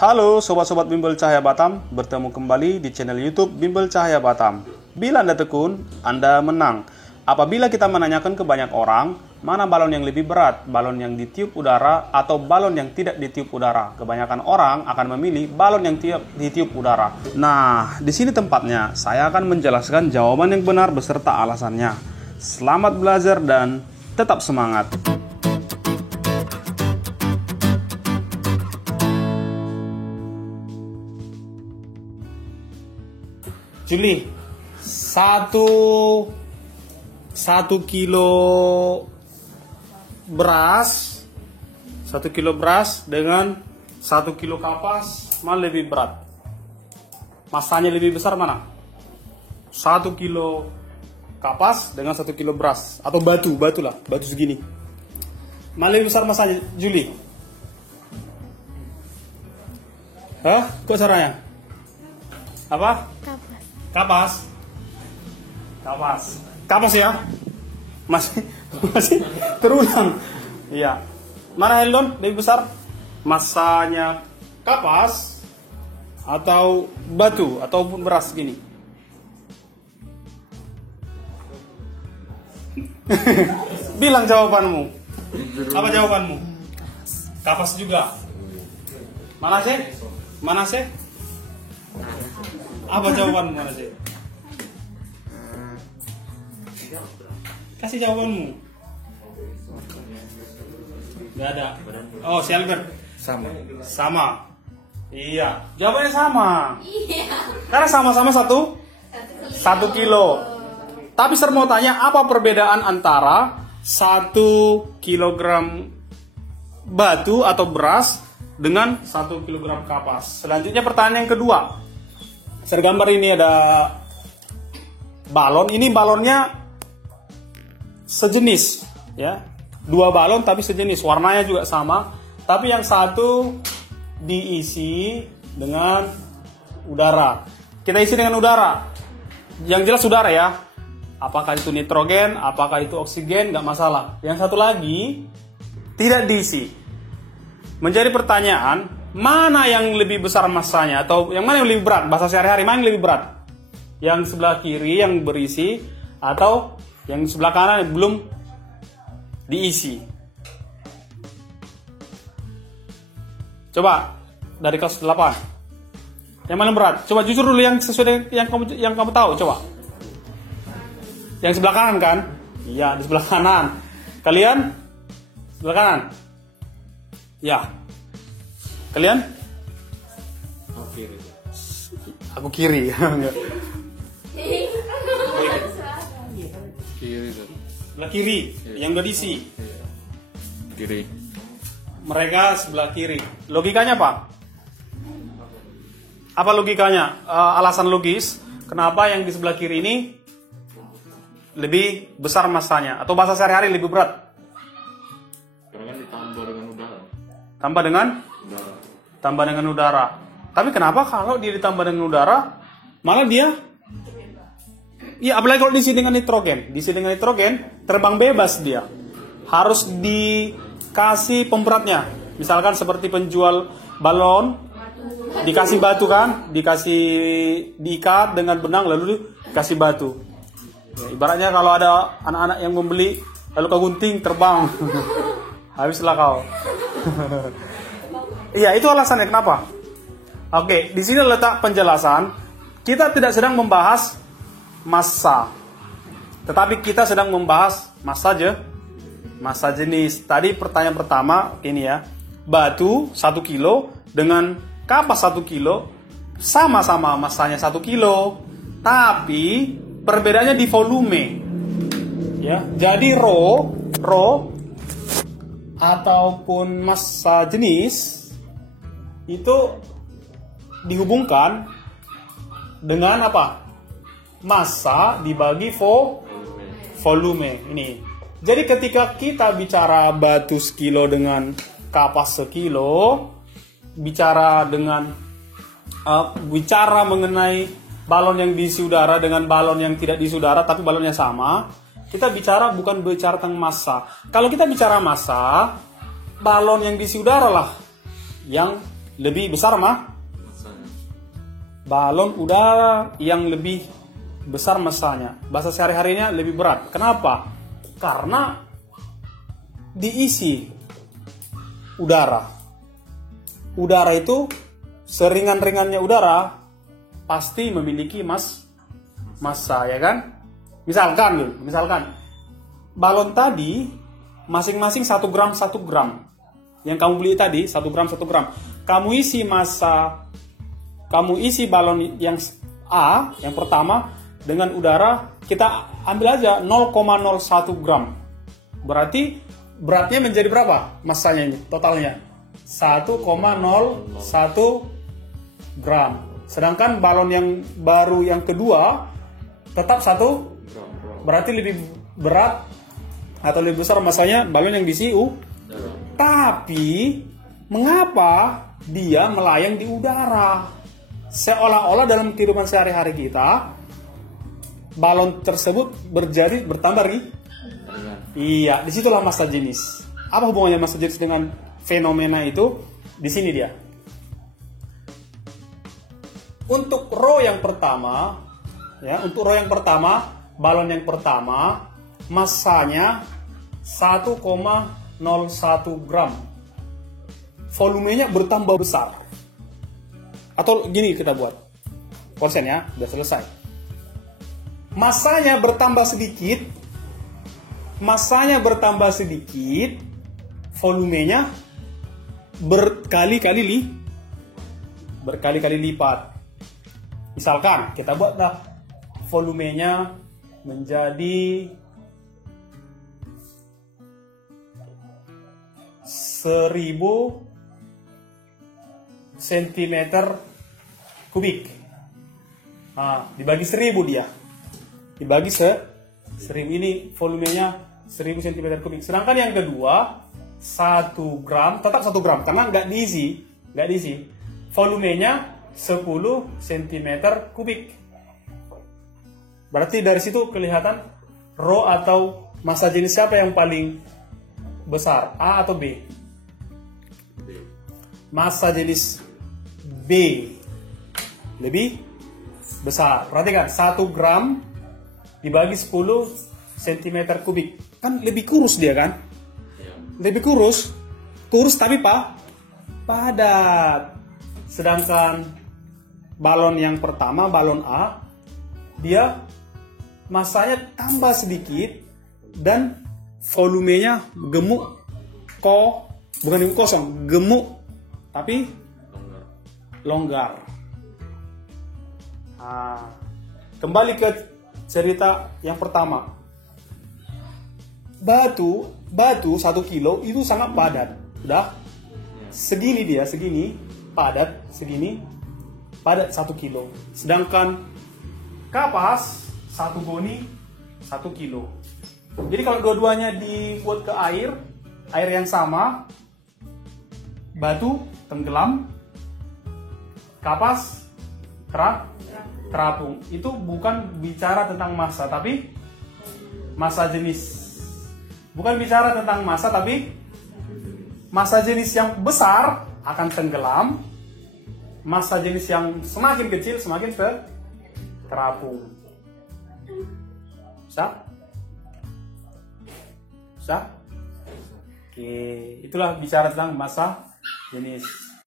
Halo sobat-sobat Bimbel Cahaya Batam, bertemu kembali di channel YouTube Bimbel Cahaya Batam. Bila Anda tekun, Anda menang. Apabila kita menanyakan ke banyak orang, mana balon yang lebih berat, balon yang ditiup udara atau balon yang tidak ditiup udara? Kebanyakan orang akan memilih balon yang ditiup udara. Nah, di sini tempatnya. Saya akan menjelaskan jawaban yang benar beserta alasannya. Selamat belajar dan tetap semangat. Juli, satu kilo beras, 1 kilo beras dengan 1 kilo kapas, mana lebih berat? Masanya lebih besar mana? 1 kilo kapas dengan 1 kilo beras atau batu segini. Mana lebih besar masanya, Juli? Hah? Kok caranya? Apa? Kapas ya, masih terulang. Iya. Mana Heldon lebih besar? Masanya kapas atau batu ataupun beras gini? Bilang jawabanmu. Apa jawabanmu? Kapas juga. Mana sih? Apa jawabanmu, mana sih? Kasih jawabanmu. Gak ada. Oh, si Albert. Sama. Iya, jawabannya sama. Iya. Karena sama-sama 1 kilo. Tapi saya mau tanya, apa perbedaan antara 1 kilogram batu atau beras dengan 1 kilogram kapas? Selanjutnya pertanyaan yang kedua. Saya gambar ini ada balon. Ini balonnya sejenis, ya. 2 balon tapi sejenis, warnanya juga sama. Tapi yang satu diisi dengan udara. Kita isi dengan udara. Yang jelas udara ya. Apakah itu nitrogen, apakah itu oksigen, nggak masalah. Yang satu lagi tidak diisi. Menjadi pertanyaan, mana yang lebih besar masanya atau yang mana yang lebih berat? Bahasa sehari-hari, mana yang lebih berat? Yang sebelah kiri yang berisi atau yang sebelah kanan yang belum diisi? Coba dari kelas 8. Yang mana berat? Coba jujur dulu yang sesuai dengan yang kamu tahu, coba. Yang sebelah kanan kan? Iya, di sebelah kanan. Kalian sebelah kanan? Ya. Kalian? Aku kiri. Sebelah kiri, yang udah diisi. Kiri. Mereka sebelah kiri. Logikanya apa? Apa logikanya? Alasan logis kenapa yang di sebelah kiri ini lebih besar masanya atau bahasa sehari-hari lebih berat? Karena kan ditambah dengan udara. Tambah dengan udara. Tapi kenapa kalau dia ditambah dengan udara malah dia? Ya, apalagi kalau diisi dengan nitrogen. Diisi dengan nitrogen terbang bebas dia. Harus dikasih pemberatnya. Misalkan seperti penjual balon, dikasih batu kan, diikat dengan benang lalu dikasih batu. Ya, ibaratnya kalau ada anak-anak yang membeli lalu kau gunting terbang. Habislah kau. Iya, itu alasannya kenapa. Oke, di sini letak penjelasan. Kita tidak sedang membahas massa, tetapi kita sedang membahas massa jenis. Tadi pertanyaan pertama ini ya, batu 1 kilo dengan kapas 1 kilo sama-sama massanya 1 kilo, tapi perbedaannya di volume. Ya, jadi rho ataupun massa jenis itu dihubungkan dengan apa? Massa dibagi volume. Ini. Jadi ketika kita bicara batu sekilo dengan kapas sekilo, bicara mengenai balon yang diisi udara dengan balon yang tidak diisi udara tapi balonnya sama, kita bukan bicara tentang massa. Kalau kita bicara massa, balon yang diisi udara lah yang lebih besar Masanya. balon udara yang lebih besar masanya. Bahasa sehari-harinya lebih berat. Kenapa? Karena diisi udara. Udara itu seringan-ringannya udara pasti memiliki massa, ya kan? Misalkan balon tadi masing-masing 1 gram 1 gram. Yang kamu beli tadi 1 gram 1 gram. Kamu isi balon yang A yang pertama dengan udara, kita ambil aja 0,01 gram. Berarti beratnya menjadi berapa? Massanya ini totalnya 1,01 gram. Sedangkan balon yang baru yang kedua tetap 1, berarti lebih berat atau lebih besar massanya balon yang diisi Darah. Tapi mengapa dia melayang di udara? Seolah-olah dalam kehidupan sehari-hari kita balon tersebut bertambah Ringan. Iya, disitulah massa jenis. Apa hubungannya massa jenis dengan fenomena itu? Di sini dia. Untuk row yang pertama, balon yang pertama, massanya 1,01 gram. Volumenya bertambah besar. Atau gini kita buat. Konsen ya, udah selesai. Massanya bertambah sedikit, volumenya berkali-kali lipat. Misalkan kita buatlah volumenya menjadi 1000 cm kubik. Dibagi 1000 dia. Dibagi 1000 ini volumenya 1000 cm kubik. Sedangkan yang kedua 1 gram, tetap 1 gram karena nggak diisi. Volumenya 10 cm kubik. Berarti dari situ kelihatan row atau massa jenis siapa yang paling besar, A atau B? Massa jenis B lebih besar. Perhatikan 1 gram dibagi 10 cm kubik. Kan lebih kurus dia kan? Lebih kurus tapi padat. Sedangkan balon yang pertama, balon A, dia massanya tambah sedikit dan volumenya gemuk, bukan kosong, gemuk tapi longgar. Kembali ke cerita yang pertama. Batu 1 kilo itu sangat padat. Udah segini dia, padat 1 kilo. Sedangkan kapas 1 goni 1 kilo. Jadi kalau dua-duanya dibuat ke air yang sama, batu tenggelam, kapas terapung. Itu bukan bicara tentang massa, tapi massa jenis. Bukan bicara tentang massa, tapi massa jenis yang besar akan tenggelam, massa jenis yang semakin kecil semakin terapung. Bisa? Oke, itulah bicara tentang massa jenis.